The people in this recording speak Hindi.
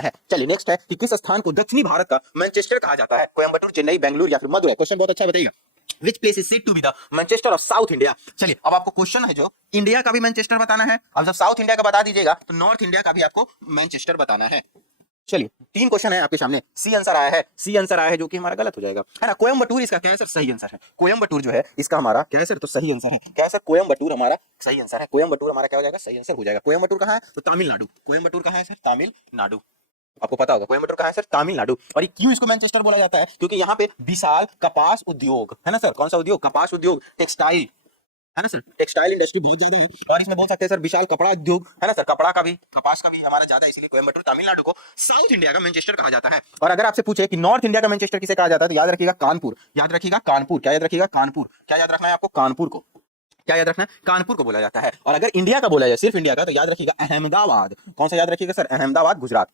है। चलिए नेक्स्ट है कि किस स्थान को दक्षिणी भारत का मैनचेस्टर कहा जाता है? कोयंबटूर, चेन्नई, बेंगलुरु या फिर मदुरै? क्वेश्चन बहुत अच्छा बताइएगा। Which place is said to be the Manchester of South India? चलिए अब आपको क्वेश्चन है जो इंडिया का भी मैनचेस्टर बताना है। अब जब साउथ इंडिया का बता दीजिएगा तो नॉर्थ इंडिया का भी आपको मैनचेस्टर बताना है। चलिए 3 क्वेश्चन है आपके सामने। सी आंसर आया है, सी आंसर आया है जो कि हमारा गलत हो जाएगा, है ना। कोयंबटूर इसका क्या आंसर? सही आंसर है। कोयंबटूर जो है इसका हमारा क्या आंसर? तो सही आंसर है। क्या आंसर? कोयंबटूर हमारा सही आंसर है। कोयंबटूर हमारा क्या हो जाएगा? सही आंसर हो जाएगा। कोयंबटूर कहाँ है? तो तमिलनाडु। कोयंबटूर कहाँ है सर? तमिलनाडु। आपको पता होगा कोयंबटूर कहाँ है सर? तमिलनाडु। और ये क्यों इसको मैनचेस्टर बोला जाता है? क्योंकि यहाँ पे विशाल कपास उद्योग है ना सर। कौन सा उद्योग? कपास उद्योग, टेक्सटाइल, है ना सर। टेक्सटाइल इंडस्ट्री बहुत ज्यादा है और इसमें बोल सकते हैं सर विशाल कपड़ा उद्योग, है ना सर। कपड़ा का भी, कपास का भी हमारा ज्यादा, इसलिए कोयंबटूर तमिलनाडु को साउथ इंडिया का मैनचेस्टर कहा जाता है। और अगर आपसे पूछे कि नॉर्थ इंडिया का मैनचेस्टर किसे कहा जाता है तो याद रखिएगा कानपुर। याद रखिएगा कानपुर। क्या याद रखिएगा? कानपुर। क्या याद रखना है आपको? कानपुर को। क्या याद रखना है? कानपुर को बोला जाता है। और अगर इंडिया का बोला जाए, सिर्फ इंडिया का, तो याद रखिएगा अहमदाबाद। कौन सा याद रखिएगा सर? अहमदाबाद, गुजरात।